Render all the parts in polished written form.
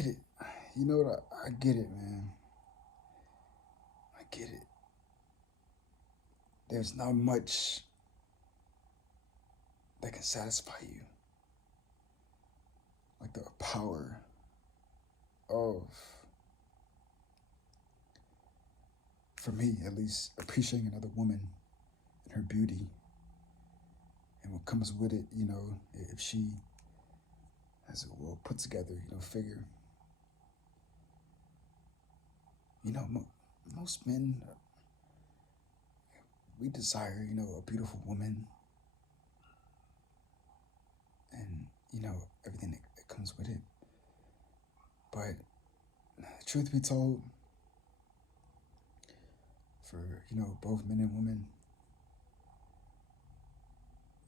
get it. You know what? I get it, man. I get it. There's not much that can satisfy you like the power of, for me at least, appreciating another woman and her beauty and what comes with it. If she has a well put together, figure. Most men, we desire, a beautiful woman and, everything that comes with it. But truth be told, for, both men and women,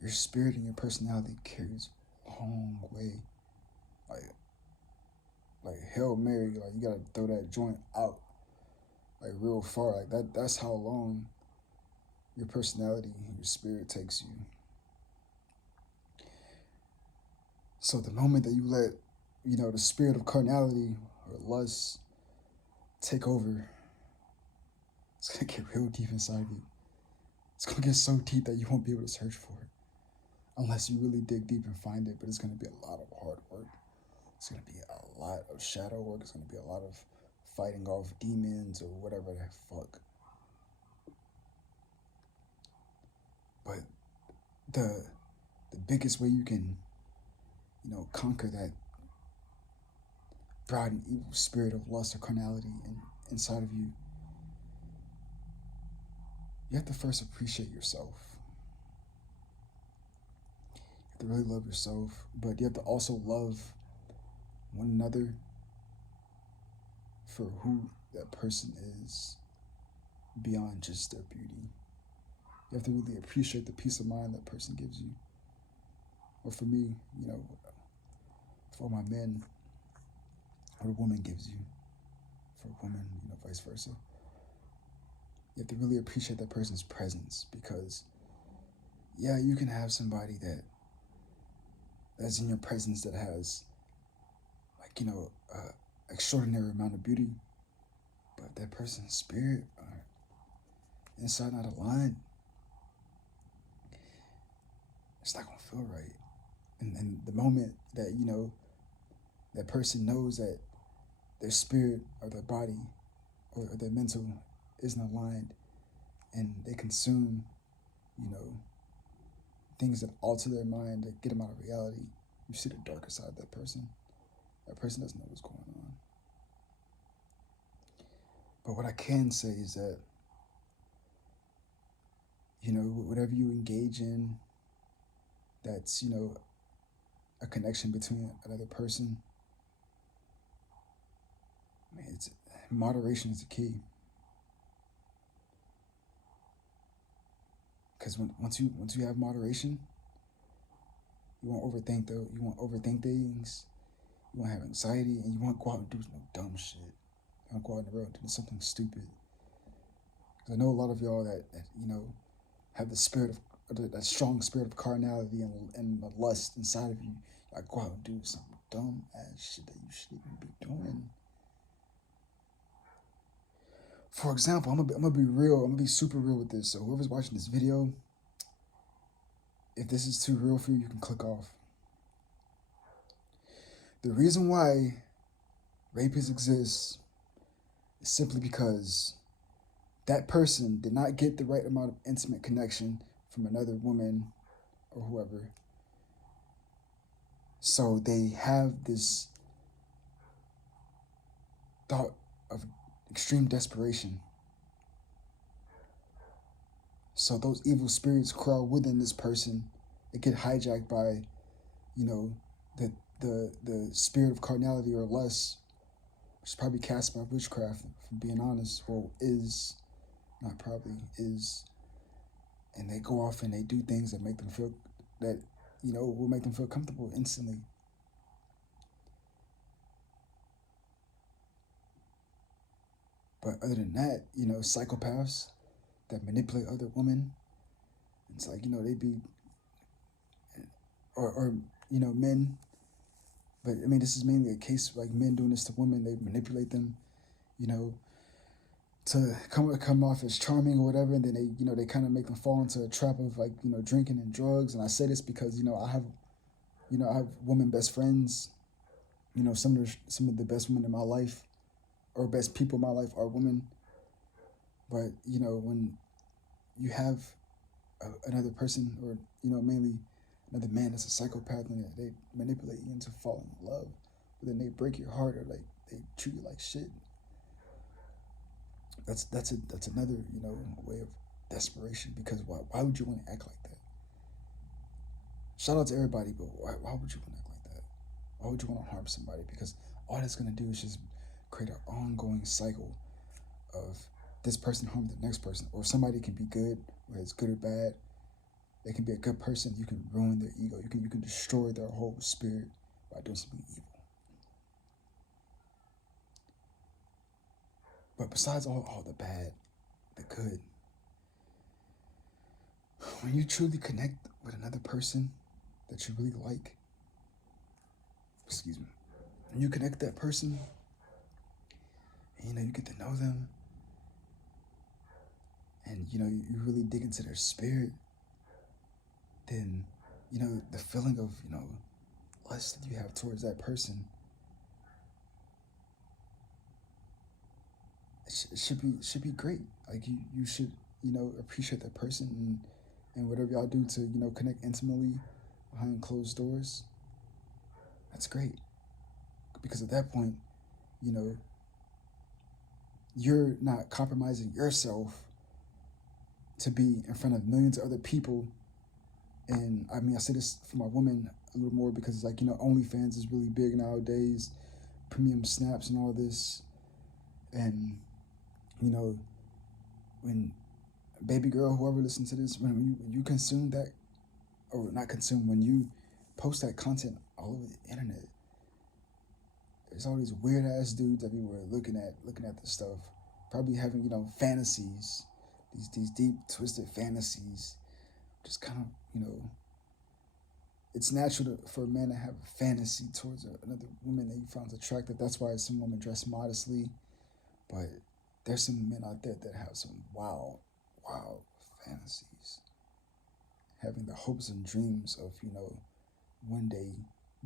your spirit and your personality carries a long way. Like Hail Mary, like you gotta throw that joint out like real far. Like that's how long your personality and your spirit takes you. So the moment that you let, the spirit of carnality or lust take over, it's gonna get real deep inside you. It's gonna get so deep that you won't be able to search for it unless you really dig deep and find it. But it's gonna be a lot of hard work. It's gonna be a lot of shadow work. It's gonna be a lot of fighting off demons or whatever the fuck. But the biggest way you can, conquer that broad and evil spirit of lust or carnality inside of you, you have to first appreciate yourself. You have to really love yourself, but you have to also love one another for who that person is beyond just their beauty. You have to really appreciate the peace of mind that person gives you. Or for me, for my men, what a woman gives you. For a woman, vice versa. You have to really appreciate that person's presence because, yeah, you can have somebody that's in your presence that has, extraordinary amount of beauty, but that person's spirit inside not aligned, it's not gonna feel right. And the moment that that person knows that their spirit or their body or their mental isn't aligned, and they consume, things that alter their mind, that get them out of reality, you see the darker side of that person. That person doesn't know what's going on. But what I can say is that, whatever you engage in, that's, a connection between another person, moderation is the key. Because once you have moderation, you won't overthink things, you won't have anxiety, and you won't go out and do no dumb shit. You won't go out in the road and do something stupid. Because I know a lot of y'all that have the spirit of that strong spirit of carnality and lust inside of you. Like go out and do some dumb ass shit that you shouldn't even be doing. For example, I'm gonna be real. I'm gonna be super real with this. So whoever's watching this video, if this is too real for you, you can click off. The reason why rapists exist is simply because that person did not get the right amount of intimate connection from another woman or whoever. So they have this thought of extreme desperation. So those evil spirits crawl within this person. They get hijacked by, the spirit of carnality or lust, which is probably cast by witchcraft, if I'm being honest. Well, is, not probably, is. And they go off and they do things that make them feel, that, will make them feel comfortable instantly. But other than that, psychopaths that manipulate other women, it's like, they be, or men But I mean, this is mainly a case of, like, men doing this to women. They manipulate them, you know, to come off as charming or whatever, and then they kind of make them fall into a trap of, like, drinking and drugs. And I say this because I have women best friends. Some of the best women in my life, or best people in my life, are women. But when you have another person, or mainly another man that's a psychopath, and they manipulate you into falling in love, but then they break your heart, or like they treat you like shit. That's another way of desperation. Because why would you want to act like that? Shout out to everybody, but why would you want to act like that? Why would you want to harm somebody? Because all that's gonna do is just create an ongoing cycle of this person harm the next person. Or somebody can be good, whether it's good or bad. They can be a good person. You can ruin their ego. You can destroy their whole spirit by doing something evil. But besides all the bad, the good, when you truly connect with another person that you really like, when you connect that person, and you get to know them, and you really dig into their spirit, then the feeling of lust that you have towards that person, it should be great. Like, you should appreciate that person, and whatever y'all do to connect intimately behind closed doors, that's great. Because at that point, you're not compromising yourself to be in front of millions of other people. And I mean, I say this for my woman a little more because it's like, OnlyFans is really big nowadays, premium snaps and all this. And, when baby girl, whoever listens to this, when you consume that, or not consume, when you post that content all over the internet, there's all these weird ass dudes everywhere looking at this stuff, probably having fantasies, these deep twisted fantasies, just kind of it's natural for a man to have a fantasy towards another woman that he finds attractive. That's why some women dress modestly, but there's some men out there that have some wild fantasies, having the hopes and dreams of one day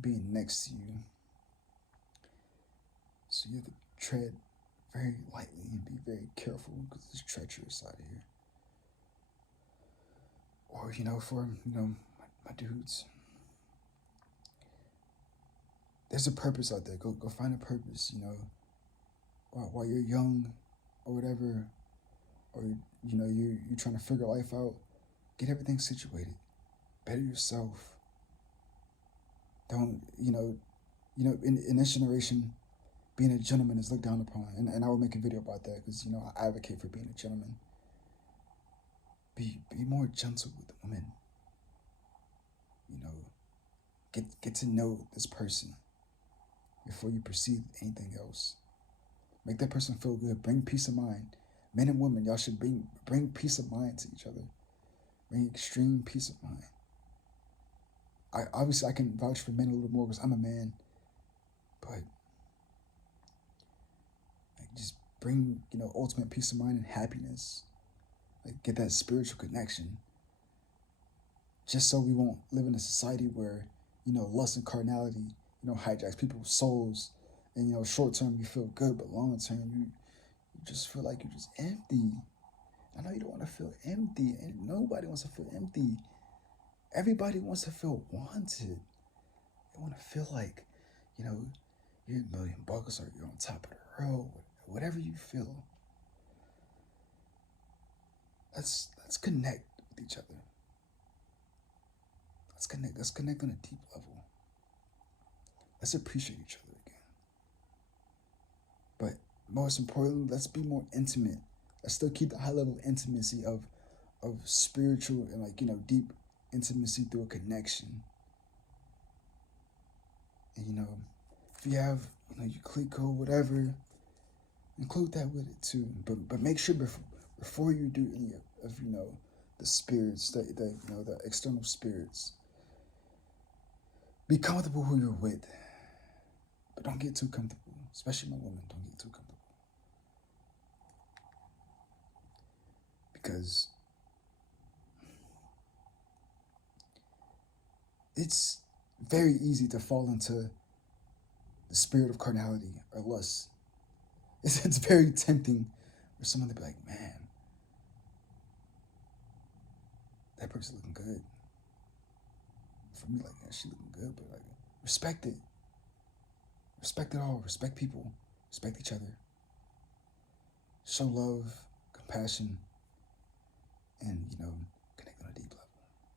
being next to you. So you have to tread very lightly and be very careful, because it's treacherous out here. Or for my dudes, there's a purpose out there. Go find a purpose. While you're young, or whatever, or you're trying to figure life out. Get everything situated. Better yourself. Don't in this generation, being a gentleman is looked down upon, and I will make a video about that, because I advocate for being a gentleman. Be more gentle with the women. Get to know this person before you perceive anything else. Make that person feel good. Bring peace of mind. Men and women, y'all should bring peace of mind to each other. Bring extreme peace of mind. I can vouch for men a little more because I'm a man, but just bring ultimate peace of mind and happiness. Like, get that spiritual connection. Just so we won't live in a society where lust and carnality hijacks people's souls, and short term you feel good, but long term you just feel like you're just empty. I know you don't want to feel empty, and nobody wants to feel empty. Everybody wants to feel wanted. They want to feel like you're $1 million, or you're on top of the world. Whatever you feel, let's connect with each other. Let's connect on a deep level. Let's appreciate each other again. But most importantly, let's be more intimate. Let's still keep the high level of intimacy of spiritual and deep intimacy through a connection. And if you have you clique or whatever, include that with it too. But make sure before you do any of the spirits, the external spirits, be comfortable who you're with. But don't get too comfortable, especially my woman. Don't get too comfortable. Because it's very easy to fall into the spirit of carnality or lust. It's very tempting for someone to be like, man, that person looking good. For me, like, yeah, she looking good, but like, respect it. Respect it all. Respect people. Respect each other. Show love, compassion, and, connect on a deep level.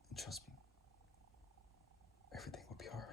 And trust me, everything will be all right.